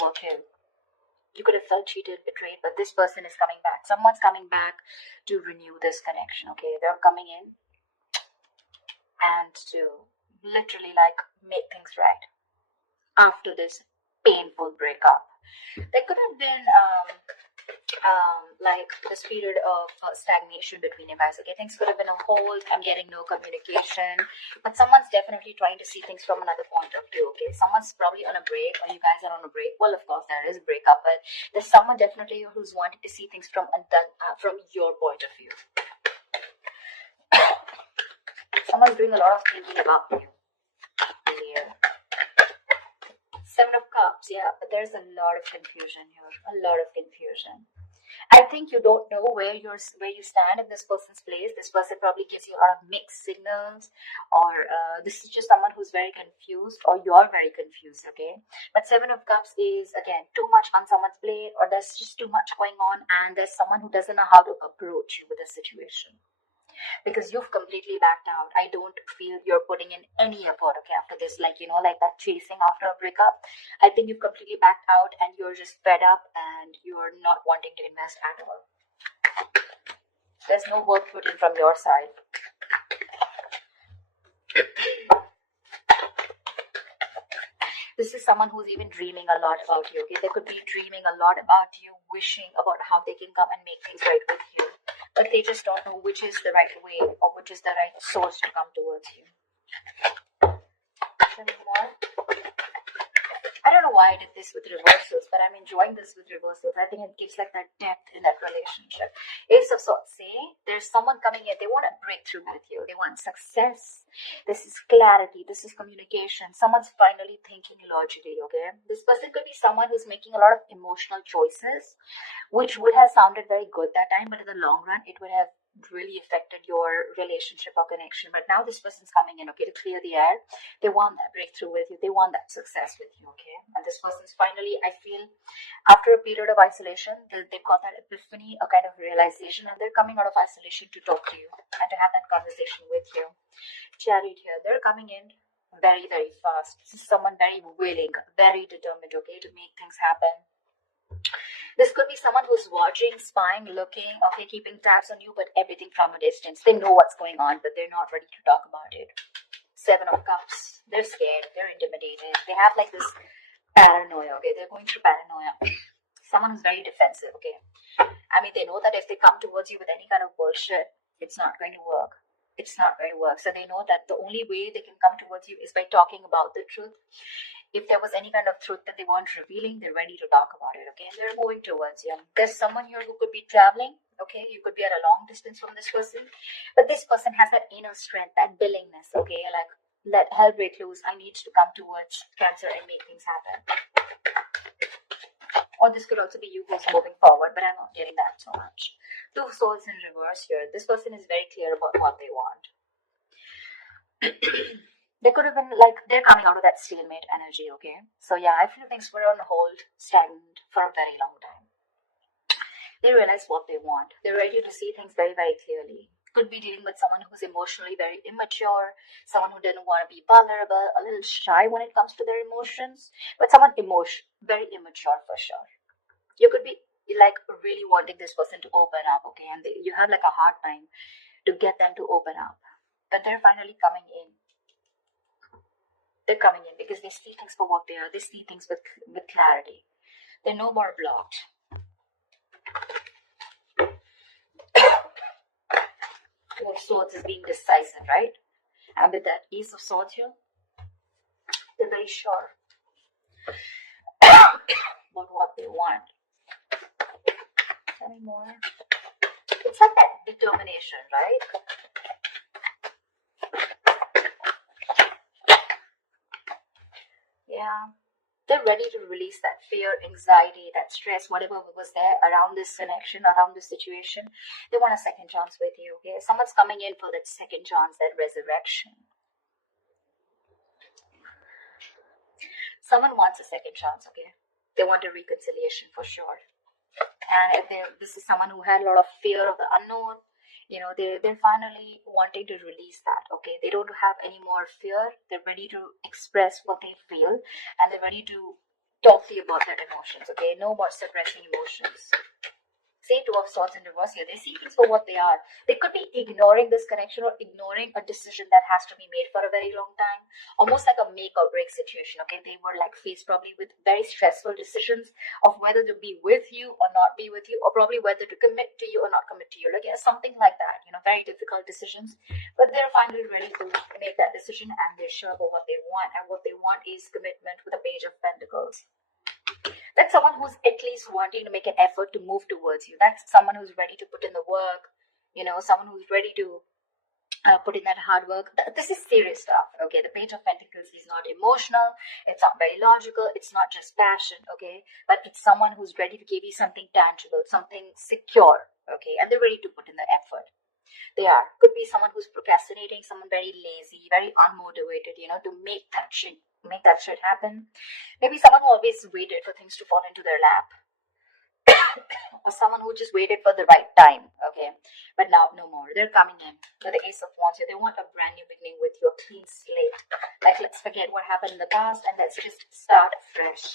work here. You could have felt cheated, betrayed, but this person is coming back. Someone's coming back to renew this connection, okay? They're coming in and to literally like make things right after this painful breakup. There could have been like this period of stagnation between you guys. Okay, things could have been on hold. I'm getting no communication, but someone's definitely trying to see things from another point of view. Okay, someone's probably on a break, or you guys are on a break. Well, of course there is a breakup, but there's someone definitely who's wanting to see things from your point of view. Someone's doing a lot of thinking about you. Yeah. Seven of Cups, yeah, but there's a lot of confusion here. A lot of confusion. I think you don't know where you stand in this person's place. This person probably gives you a lot of mixed signals, or this is just someone who's very confused, or you're very confused, okay? But Seven of Cups is, again, too much on someone's plate, or there's just too much going on, and there's someone who doesn't know how to approach you with the situation. Because you've completely backed out. I don't feel you're putting in any effort, okay, after this, like, you know, like that chasing after a breakup. I think you've completely backed out and you're just fed up and you're not wanting to invest at all. There's no work put in from your side. This is someone who's even dreaming a lot about you, okay? They could be dreaming a lot about you, wishing about how they can come and make things right with you. But they just don't know which is the right way or which is the right source to come towards you. Any more? I don't know why I did this with reversals, but I'm enjoying this with reversals. I think it gives like that depth in that relationship. Ace of Swords, say there's someone coming in. They want a breakthrough with you. They want success. This is clarity. This is communication. Someone's finally thinking logically, okay? This person could be someone who's making a lot of emotional choices, which would have sounded very good that time, but in the long run, it would have really affected your relationship or connection. But now this person's coming in, okay, to clear the air. They want that breakthrough with you. They want that success with you, okay? And this person's finally, I feel, after a period of isolation, they've got that epiphany, a kind of realization, and they're coming out of isolation to talk to you and to have that conversation with you. Chariot here, they're coming in very, very fast. This is someone very willing, very determined, okay, to make things happen. This could be someone who's watching, spying, looking, okay, keeping tabs on you, but everything from a distance. They know what's going on, but they're not ready to talk about it. Seven of Cups. They're scared. They're intimidated. They have like this paranoia, okay? They're going through paranoia. Someone who's very defensive, okay? I mean, they know that if they come towards you with any kind of bullshit, it's not going to work. It's not going to work. So they know that the only way they can come towards you is by talking about the truth. If there was any kind of truth that they weren't revealing, they're ready to talk about it, okay? And they're moving towards you. There's someone here who could be traveling, okay? You could be at a long distance from this person, but this person has that inner strength, that willingness, okay? Like, let hell break loose. I need to come towards Cancer and make things happen. Or this could also be you who's moving forward, but I'm not getting that so much. Two Swords in reverse here. This person is very clear about what they want. They could have been like, they're coming out of that stalemate energy, okay? So yeah, I feel things were on hold, stagnant for a very long time. They realize what they want. They're ready to see things very, very clearly. Could be dealing with someone who's emotionally very immature, someone who didn't want to be vulnerable, a little shy when it comes to their emotions, but someone very immature for sure. You could be like really wanting this person to open up, okay? And you have like a hard time to get them to open up. But they're finally coming in. They're coming in because they see things for what they are. They see things with clarity. They're no more blocked. Two of Swords is being decisive, right? And with that Ace of Swords here, they're very sure about what they want. Any more? It's like that determination, right? Yeah. They're ready to release that fear, anxiety, that stress, whatever was there around this connection, around this situation. They want a second chance with you, okay? Someone's coming in for that second chance, that resurrection. Someone wants a second chance, okay? They want a reconciliation for sure. And if this is someone who had a lot of fear of the unknown, you know, they're finally wanting to release that, okay? They don't have any more fear. They're ready to express what they feel, and they're ready to talk to you about their emotions, okay? No more suppressing emotions. Say Two of Swords in reverse here. They see things for what they are. They could be ignoring this connection or ignoring a decision that has to be made for a very long time. Almost like a make or break situation, okay? They were like faced probably with very stressful decisions of whether to be with you or not be with you, or probably whether to commit to you or not commit to you. Like, yeah, something like that, very difficult decisions. But they're finally ready to make that decision, and they're sure about what they want. And what they want is commitment with a Page of Pentacles. That's someone who's at least wanting to make an effort to move towards you. That's someone who's ready to put in the work, someone who's ready to put in that hard work. This is serious stuff, okay? The Page of Pentacles is not emotional, it's not very logical, it's not just passion, okay? But it's someone who's ready to give you something tangible, something secure, okay? And they're ready to put in the effort. They are. Could be someone who's procrastinating, someone very lazy, very unmotivated, to make that shit happen. Maybe someone who always waited for things to fall into their lap. Or someone who just waited for the right time, okay? But now, no more. They're coming in with the Ace of Wands here. They want a brand new beginning with you, a clean slate. Like, let's forget what happened in the past and let's just start fresh.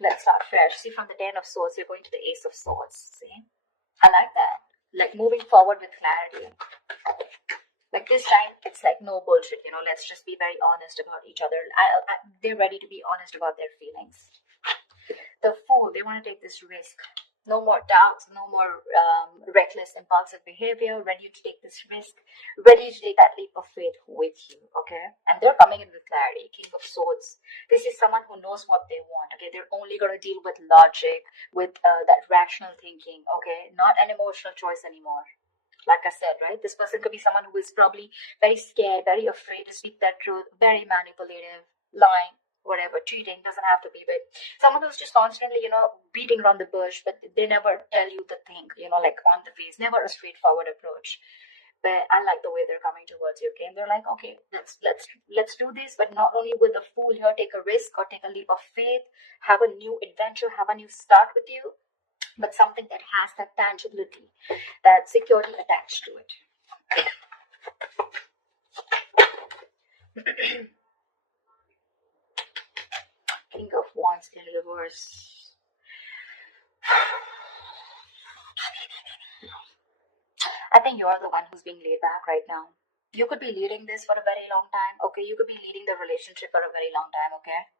Let's start fresh. See, from the Ten of Swords, you're going to the Ace of Swords. See? I like that. Like, moving forward with clarity. Like, this time, it's like no bullshit, let's just be very honest about each other. They're ready to be honest about their feelings. The Fool, they want to take this risk. No more doubts, no more reckless, impulsive behavior. Ready to take this risk. Ready to take that leap of faith with you, okay? And they're coming in with clarity. King of Swords. This is someone who knows what they want, okay? They're only going to deal with logic, with that rational thinking, okay? Not an emotional choice anymore. Like I said, right? This person could be someone who is probably very scared, very afraid to speak their truth, very manipulative, lying, whatever, cheating, doesn't have to be, but someone who's just constantly, beating around the bush, but they never tell you the thing, like on the face, never a straightforward approach. But I like the way they're coming towards you, okay? And they're like, okay, let's do this, but not only with the Fool here, take a risk or take a leap of faith, have a new adventure, have a new start with you, but something that has that tangibility, that security attached to it. King of Wands in reverse. I think you're the one who's being laid back right now. You could be leading this for a very long time, okay? You could be leading the relationship for a very long time, okay?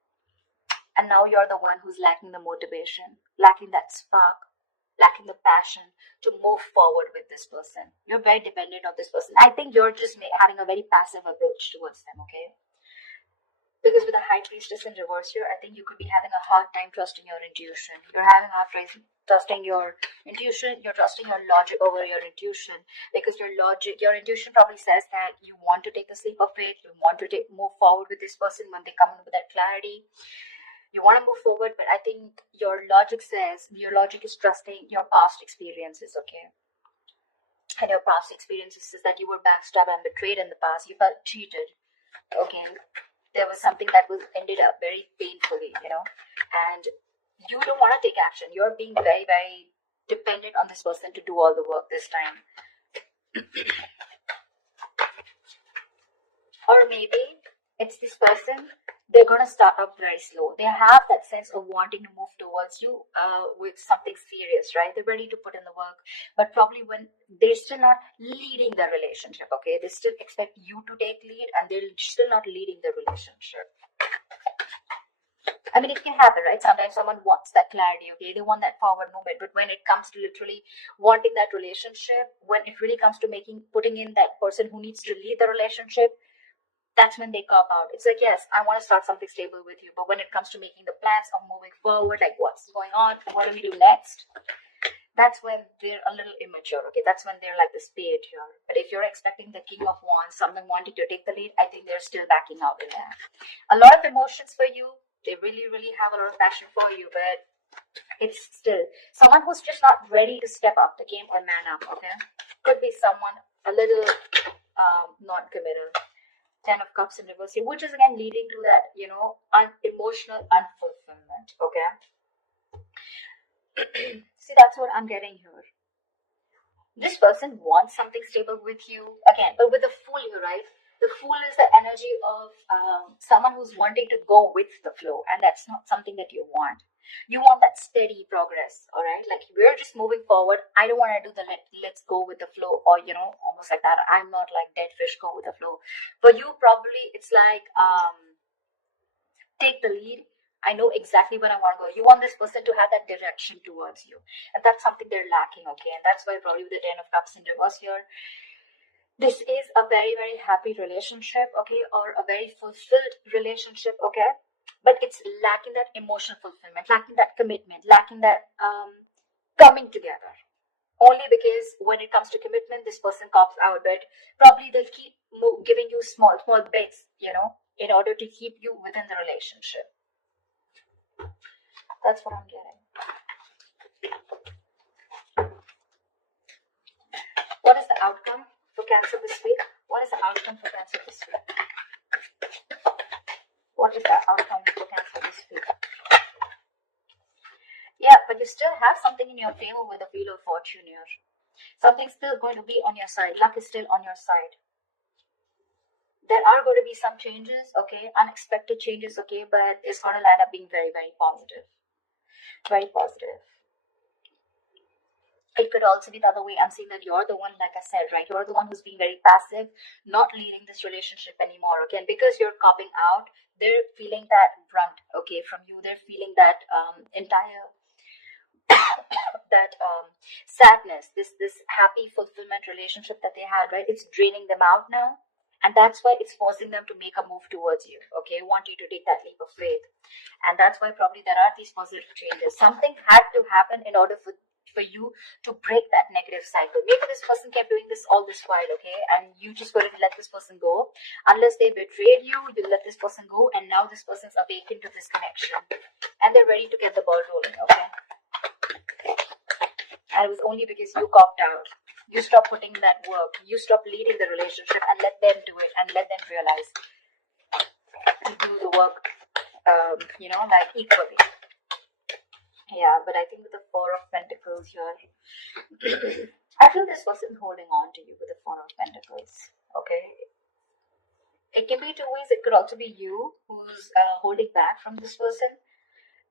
And now you're the one who's lacking the motivation, lacking that spark, lacking the passion to move forward with this person. You're very dependent on this person. I think you're just having a very passive approach towards them, okay? Because with the High Priestess in reverse here, I think you could be having a hard time trusting your intuition. You're having a hard time trusting your intuition. You're trusting your logic over your intuition. Because your intuition probably says that you want to take the leap of faith. You want to move forward with this person when they come in with that clarity. You want to move forward, but I think your logic is trusting your past experiences, okay? And your past experiences is that you were backstabbed and betrayed in the past. You felt cheated, okay? There was something that ended up very painfully, and you don't want to take action. You're being very, very dependent on this person to do all the work this time. Or maybe it's this person, they're going to start up very slow. They have that sense of wanting to move towards you with something serious, right? They're ready to put in the work, but probably when they're still not leading the relationship, okay? They still expect you to take lead and they're still not leading the relationship. I mean, it can happen, right? Sometimes someone wants that clarity, okay? They want that forward movement, but when it comes to literally wanting that relationship, when it really comes to putting in that person who needs to lead the relationship, that's when they cop out. It's like, yes, I want to start something stable with you, but when it comes to making the plans of moving forward, like what's going on, what do we do next, that's when they're a little immature, okay? That's when they're like the spade here. But if you're expecting the King of Wands, someone wanting to take the lead, I think they're still backing out in that. A lot of emotions for you. They really, really have a lot of passion for you, but it's still someone who's just not ready to step up the game or man up, okay? Could be someone a little non-committal. 10 of Cups in reverse here, which is again leading to that, emotional unfulfillment, okay? See, that's what I'm getting here. This person wants something stable with you, again, but with the Fool here, right? The Fool is the energy of someone who's wanting to go with the flow, and that's not something that you want. You want that steady progress, all right? Like, we're just moving forward. I don't want to do the let's go with the flow, or, you know, almost like that. I'm not like dead fish, go with the flow. For you, probably it's like take the lead. I know exactly where I want to go. You want this person to have that direction towards you, and that's something they're lacking, okay? And that's why probably with the Ten of Cups in reverse here, this is a very, very happy relationship, okay, or a very fulfilled relationship, okay? But it's lacking that emotional fulfillment, lacking that commitment, lacking that coming together. Only because when it comes to commitment, this person cops out, but probably they'll keep giving you small bits, you know, in order to keep you within the relationship. That's what I'm getting. What is the outcome for Cancer this week? What is the outcome for Cancer this week? What is the outcome for Cancer this week? Yeah, but you still have something in your favor with the Wheel of Fortune here. Something's still going to be on your side. Luck is still on your side. There are going to be some changes, okay? Unexpected changes, okay? But it's going to land up being very, very positive. Very positive. It could also be the other way. I'm saying that you're the one, like I said, right? You're the one who's being very passive, not leading this relationship anymore, okay? And because you're copping out, they're feeling that brunt, okay, from you. They're feeling that entire that sadness, this happy fulfillment relationship that they had, right? It's draining them out now. And that's why it's forcing them to make a move towards you, okay? Want you to take that leap of faith. And that's why probably there are these positive changes. Something had to happen in order for you to break that negative cycle. Maybe this person kept doing this all this while, okay? And you just couldn't let this person go. Unless they betrayed you, you let this person go, and now this person's awakened to this connection. And they're ready to get the ball rolling, okay? And it was only because you copped out. You stop putting in that work. You stop leading the relationship and let them do it and let them realize to do the work, you know, like equally. Yeah, but I think with the Four of Pentacles here, I feel this person's holding on to you with the Four of Pentacles, okay? It can be two ways. It could also be you who's holding back from this person.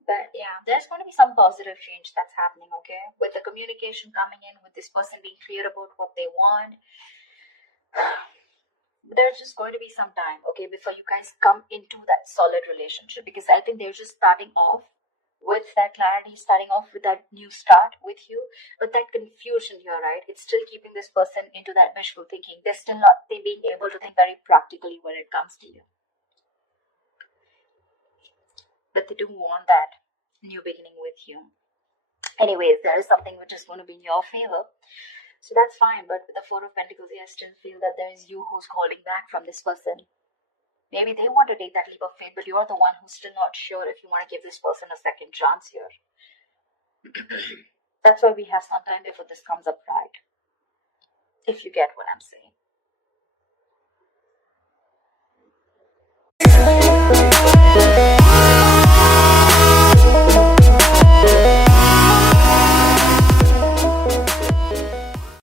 But yeah, there's going to be some positive change that's happening, okay? With the communication coming in, with this person being clear about what they want. There's just going to be some time, okay, before you guys come into that solid relationship. Because I think they're just starting off with that clarity, starting off with that new start with you. But that confusion here, right? It's still keeping this person into that wishful thinking. They're still not being able to think very practically when it comes to you. But they do want that new beginning with you. Anyways, there is something which is going to be in your favor. So that's fine. But with the Four of Pentacles, I still feel that there is you who's holding back from this person. Maybe they want to take that leap of faith, but you're the one who's still not sure if you want to give this person a second chance here. That's why we have some time before this comes up right. If you get what I'm saying.